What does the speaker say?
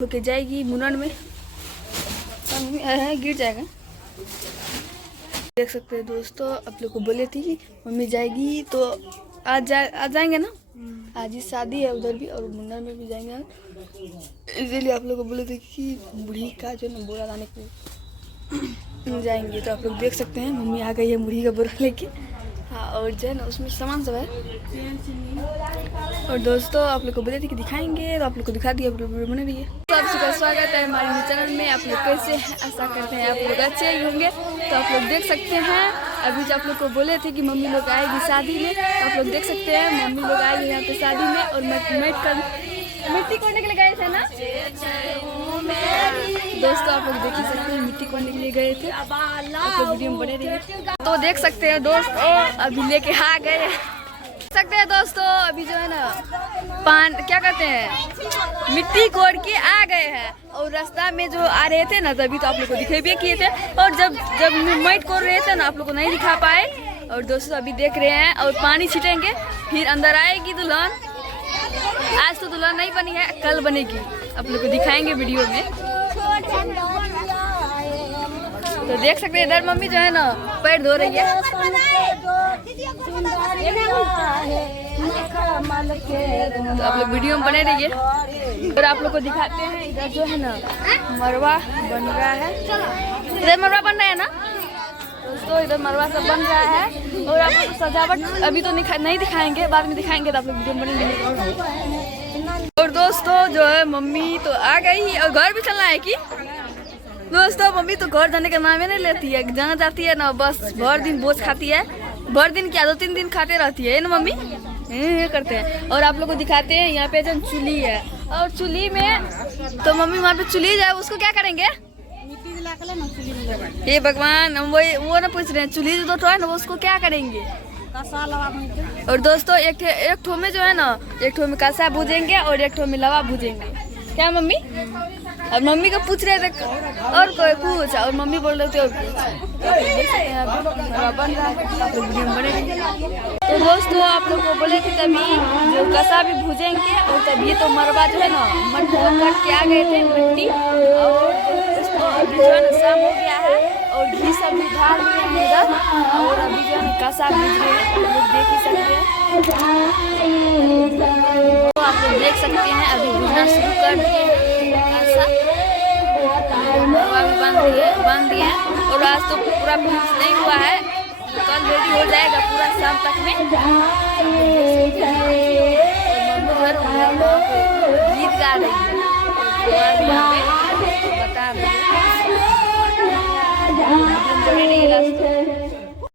होके जाएगी मुनन में। गिर जाएगा। देख सकते हैं दोस्तों, आप लोग को बोले थी कि मम्मी जाएगी तो आज जाएंगे ना। आज ही शादी है उधर भी और मुन्नर में भी जाएंगे, इसीलिए आप लोग को बोले थे कि बूढ़ी का जो ना बोरा लाने के लिए जाएंगे। तो आप लोग देख सकते हैं मम्मी आ गई है मुढ़ी का बोरा लेके। हाँ, और जो है ना उसमें सामान सब है। और दोस्तों आप लोग को बोले थे कि दिखाएंगे, तो आप लोग को दिखा दिया, बने रही है। तो आप सबका स्वागत है हमारे चैनल में। आप लोग कैसे हैं? आशा करते हैं आप लोग अच्छे ही होंगे। तो आप लोग देख सकते हैं अभी जो आप लोग को बोले थे कि मम्मी लोग आएगी शादी में, तो आप लोग देख सकते हैं मम्मी लोग आए यहाँ पे शादी में। और मिट्टी कोड़ने के लिए गए थे ना दोस्तों, आप लोग देख ही सकते हैं मिट्टी कोड़ने के लिए गए थे। आप लोग वीडियो में बने रहिए। तो देख सकते हैं दोस्तों अभी लेके आ गए सकते हैं दोस्तों, अभी जो है ना क्या कहते हैं मिट्टी कोड़ के आ गए हैं। और रास्ता में जो आ रहे थे ना तभी तो आप लोग को दिखाई भी किए थे। और जब मिट्टी कोड़ रहे थे ना आप लोग को नहीं दिखा पाए। और दोस्तों अभी देख रहे हैं और पानी छिटेंगे, फिर अंदर आएगी दुल्हन। आज तो दुल्हन नहीं बनी है, कल बनेगी, आप लोग को दिखाएंगे वीडियो में। तो देख सकते हैं इधर मम्मी जो है ना पैर धो रही है। तो आप लोग वीडियो में बने रहिए। और आप लोग को दिखाते हैं इधर जो है ना मरवा बन रहा है। इधर मरवा बन रहा है ना दोस्तों, इधर मरवा सब बन रहा है। और आप लोग सजावट अभी तो नहीं दिखाएंगे, बाद में दिखाएंगे। तो आप लोग वीडियो में बने रहिए। और दोस्तों जो है मम्मी तो आ गई और घर भी चलना है कि दोस्तों मम्मी तो घर जाने का नाम ही नहीं लेती है। जहाँ जाती है ना बस भर दिन बोझ खाती है। भर दिन क्या 2-3 दिन खाते रहती है ना मम्मी, ये करते हैं। और आप लोग को दिखाते हैं यहाँ पे जो चूल्ही है। और चूल्ही में तो मम्मी वहाँ पे चूल्ही जाए उसको क्या करेंगे? ये भगवान, हम वो ना पूछ रहे हैं चूल्ही जो तो है ना उसको क्या करेंगे? और दोस्तों एक ठो में जो है ना एक ठो में कसा भूजेंगे और एक ठो में लवा भूजेंगे। क्या मम्मी? और मम्मी को पूछ रहे थे और कोई कुछ, और मम्मी बोल रहे थे और बन रहा है। तो दोस्तों आप लोग को बोले थे तभी जो कसा भी भूजेंगे। और तभी तो मरवा जो है ना मन काट के आ गए थे मिट्टी। और अभी जो है ना शाम हो गया है और घी सब भी ढाल दिए हैं इधर। और अभी जो है कसा भूज रहे हैं, लोग देख ही सकते हैं। तो आप लोग देख सकते हैं अभी भूजना शुरू कर दिए हैं। बांध दिए हैं। और आज तो पूरा फिनिश नहीं हुआ है, कल रेडी हो जाएगा पूरा शाम तक में। गीत गा रही है, बता रही है।